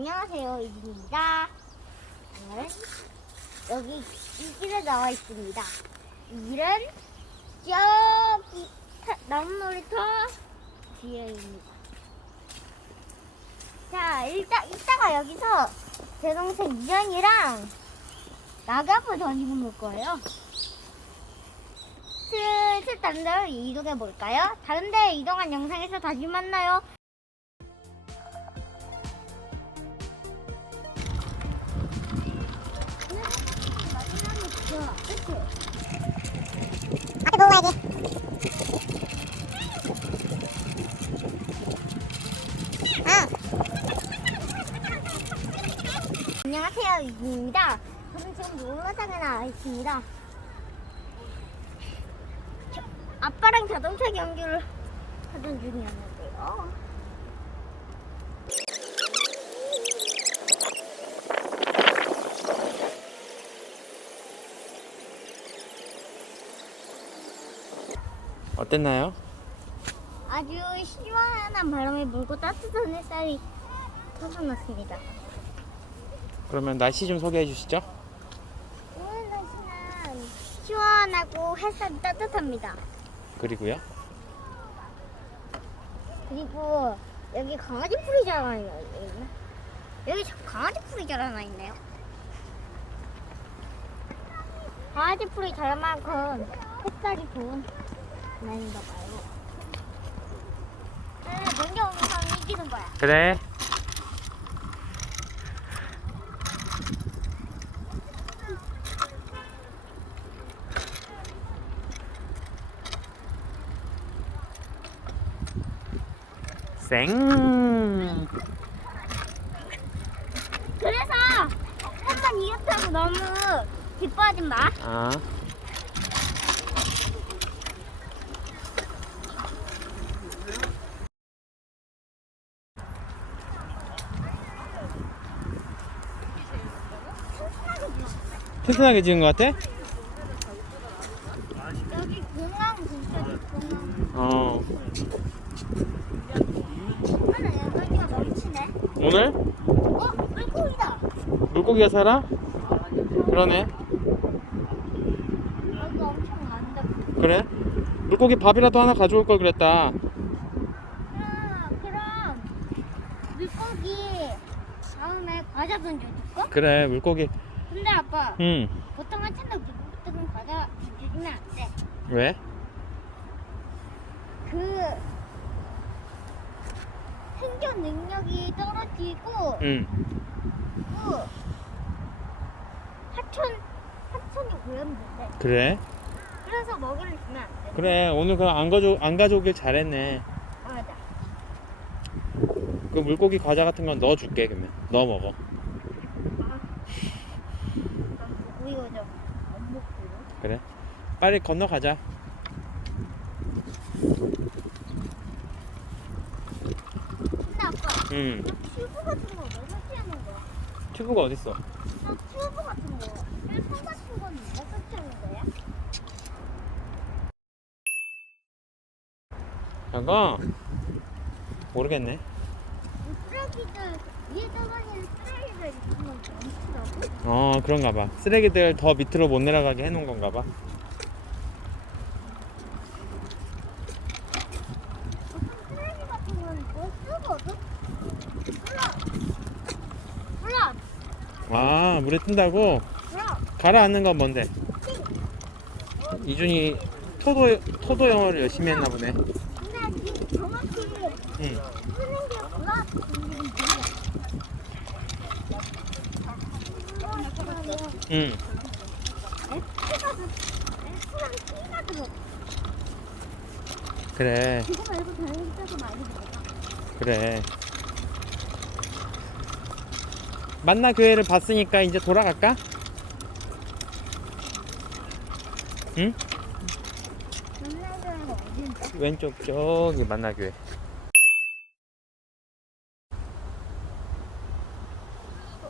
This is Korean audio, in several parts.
안녕하세요, 이진입니다. 오늘은 여기 이 길에 나와 있습니다. 이 길은 저기 타- 나무놀이터 뒤에입니다. 자, 일단 이따가 여기서 제 동생 이현이랑 나갑을 던지고 놀 거예요. 슬슬 다른 데로 이동해 볼까요? 다른 데 이동한 영상에서 다시 만나요. 안녕하세요, 이진입니다. 저는 지금 놀러장에 나와 있습니다. 저- 아빠랑 자동차 경기를 하던 중이었는데요. 어땠나요? 아주 시원한 바람이 불고 따뜻한 햇살이 터져났습니다. 그러면 날씨 좀 소개해 주시죠. 오늘 날씨는 시원하고 햇살이 따뜻합니다. 그리고요. 그리고 여기 강아지 풀이 자라나요. 여기 자- 강아지 풀이 자라나 있네요. 강아지 풀이 자랄 만큼 햇살이 좋은 날인가 봐요. 네, 먼저 오는 사람이 이기는 거야. 그래. 쌩. 그래서 한번 이겼다고 너무 기뻐하지 마. 아. 튼튼하게 지은 것 같아? 여기 공항 진짜 공항. 어. 넘치네. 오늘 어 물고기다. 물고기가 살아? 그러네. 여기 엄청 많다. 그래? 물고기 밥이라도 하나 가져올 걸 그랬다. 그럼 그럼 물고기 다음에 과자 던져줄까? 그래, 물고기. 근데 아빠 응. 보통 한 찬다 물고기 과자 던져주면 안 돼. 왜? 그 생존 능력이 떨어지고 응. 그 하천 하천이 오염된대. 그래? 그래서 먹이를 주면 안 돼. 그래, 오늘 그럼 안 가져 안 가져오길 잘했네. 맞아. 그 물고기 과자 같은 건 넣어 줄게 그러면. 넣어 먹어. 안 먹고. 그래? 빨리 건너가자. 근데 아빠 튜브가 어딨어? 너 튜브 같은 거? 저거 모르겠네. 이 쓰레기들 위에 떨어지는 쓰레기들 있으면 엄청나고? 어, 그런가 봐. 쓰레기들 더 밑으로 못 내려가게 해 놓은 건가 봐. 보통 쓰레기 같은 거는 뭐 쓰거든? 몰라. 몰라. 아, 물에 뜬다고? 가라앉는 건 뭔데? 이준이 토도 토도 영어를 열심히 했나 보네. 응. 그래. 그래. 만나 교회를 봤으니까 이제 돌아갈까? 응? 어딘데? 왼쪽 저기 만나 교회.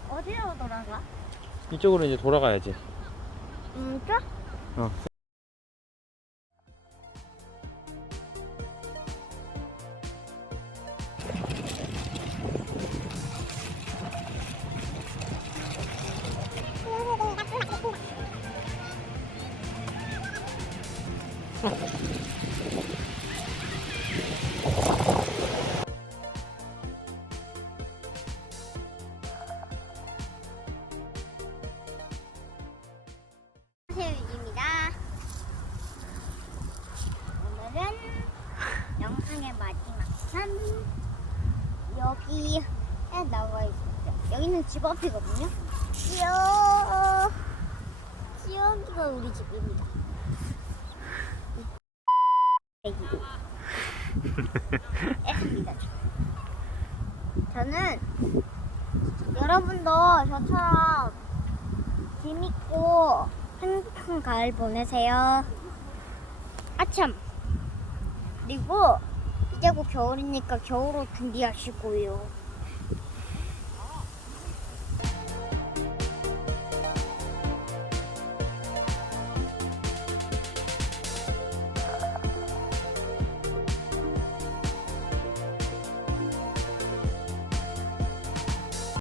어디로 돌아가? 이쪽으로 이제 돌아가야지. 음, 저? 어. 세윤입니다. 오늘은 영상의 마지막 산 여기에 나와 있어요. 여기는 집 앞이거든요. 귀여워. 여기가 우리 집입니다. 애기. 애입니다. 저는 여러분도 저처럼 재밌고 행복한 가을 보내세요. 아참. 그리고 이제 곧 겨울이니까 겨울옷 준비하시고요.